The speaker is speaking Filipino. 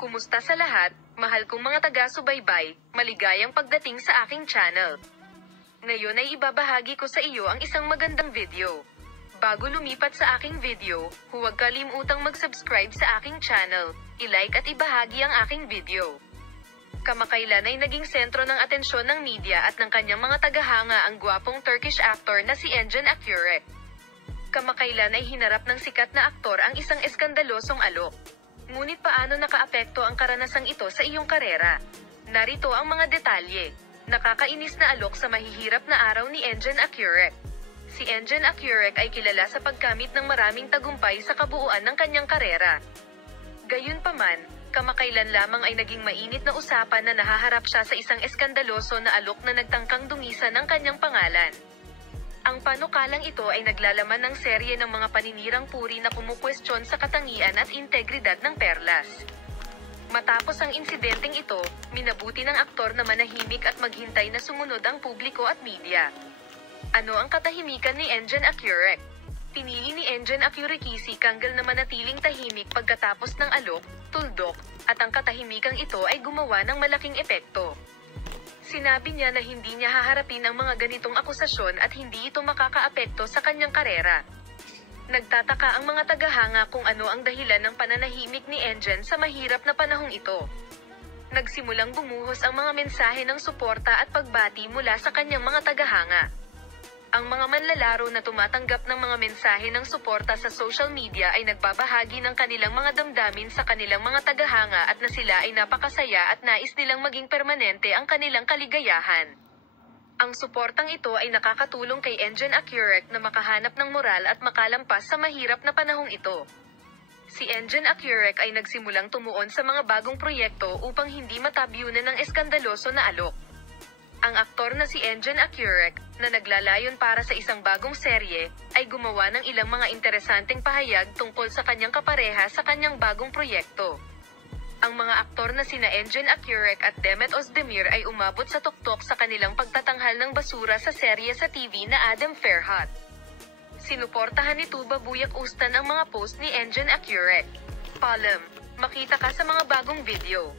Kumusta sa lahat, mahal kong mga taga-subaybay, maligayang pagdating sa aking channel. Ngayon ay ibabahagi ko sa iyo ang isang magandang video. Bago lumipat sa aking video, huwag kalimutang mag-subscribe sa aking channel, i-like at ibahagi ang aking video. Kamakailan ay naging sentro ng atensyon ng media at ng kanyang mga tagahanga ang gwapong Turkish actor na si Engin Akyurek. Kamakailan ay hinarap ng sikat na aktor ang isang eskandalosong alok. Ngunit paano nakaapekto ang karanasang ito sa iyong karera? Narito ang mga detalye. Nakakainis na alok sa mahihirap na araw ni Engin Akyurek. Si Engin Akyurek ay kilala sa pagkamit ng maraming tagumpay sa kabuuan ng kanyang karera. Gayunpaman, kamakailan lamang ay naging mainit na usapan na nahaharap siya sa isang eskandaloso na alok na nagtangkang dungisan ng kanyang pangalan. Ang panukalang ito ay naglalaman ng serye ng mga paninirang puri na kumukwestiyon sa katangian at integridad ng perlas. Matapos ang insidenteng ito, minabuti ng aktor na manahimik at maghintay na sumunod ang publiko at media. Ano ang katahimikan ni Engin Akyurek? Pinili ni Engin Akyurek si Kanggal na manatiling tahimik pagkatapos ng alok, tuldok, at ang katahimikang ito ay gumawa ng malaking epekto. Sinabi niya na hindi niya haharapin ang mga ganitong akusasyon at hindi ito makakaapekto sa kanyang karera. Nagtataka ang mga tagahanga kung ano ang dahilan ng pananahimik ni Engin sa mahirap na panahong ito. Nagsimulang bumuhos ang mga mensahe ng suporta at pagbati mula sa kanyang mga tagahanga. Ang mga manlalaro na tumatanggap ng mga mensahe ng suporta sa social media ay nagbabahagi ng kanilang mga damdamin sa kanilang mga tagahanga at na sila ay napakasaya at nais nilang maging permanente ang kanilang kaligayahan. Ang suportang ito ay nakakatulong kay Engin Akyurek na makahanap ng moral at makalampas sa mahirap na panahong ito. Si Engin Akyurek ay nagsimulang tumuon sa mga bagong proyekto upang hindi matabyunan ng eskandaloso na alok. Ang aktor na si Engin Akyurek, na naglalayon para sa isang bagong serye, ay gumawa ng ilang mga interesanteng pahayag tungkol sa kanyang kapareha sa kanyang bagong proyekto. Ang mga aktor na sina Engin Akyurek at Demet Özdemir ay umabot sa tuktok sa kanilang pagtatanghal ng basura sa serye sa TV na Adem Ferhat. Sinuportahan ni Tuba Buyak Ustan ang mga post ni Engin Akyurek. Palem, makita ka sa mga bagong video.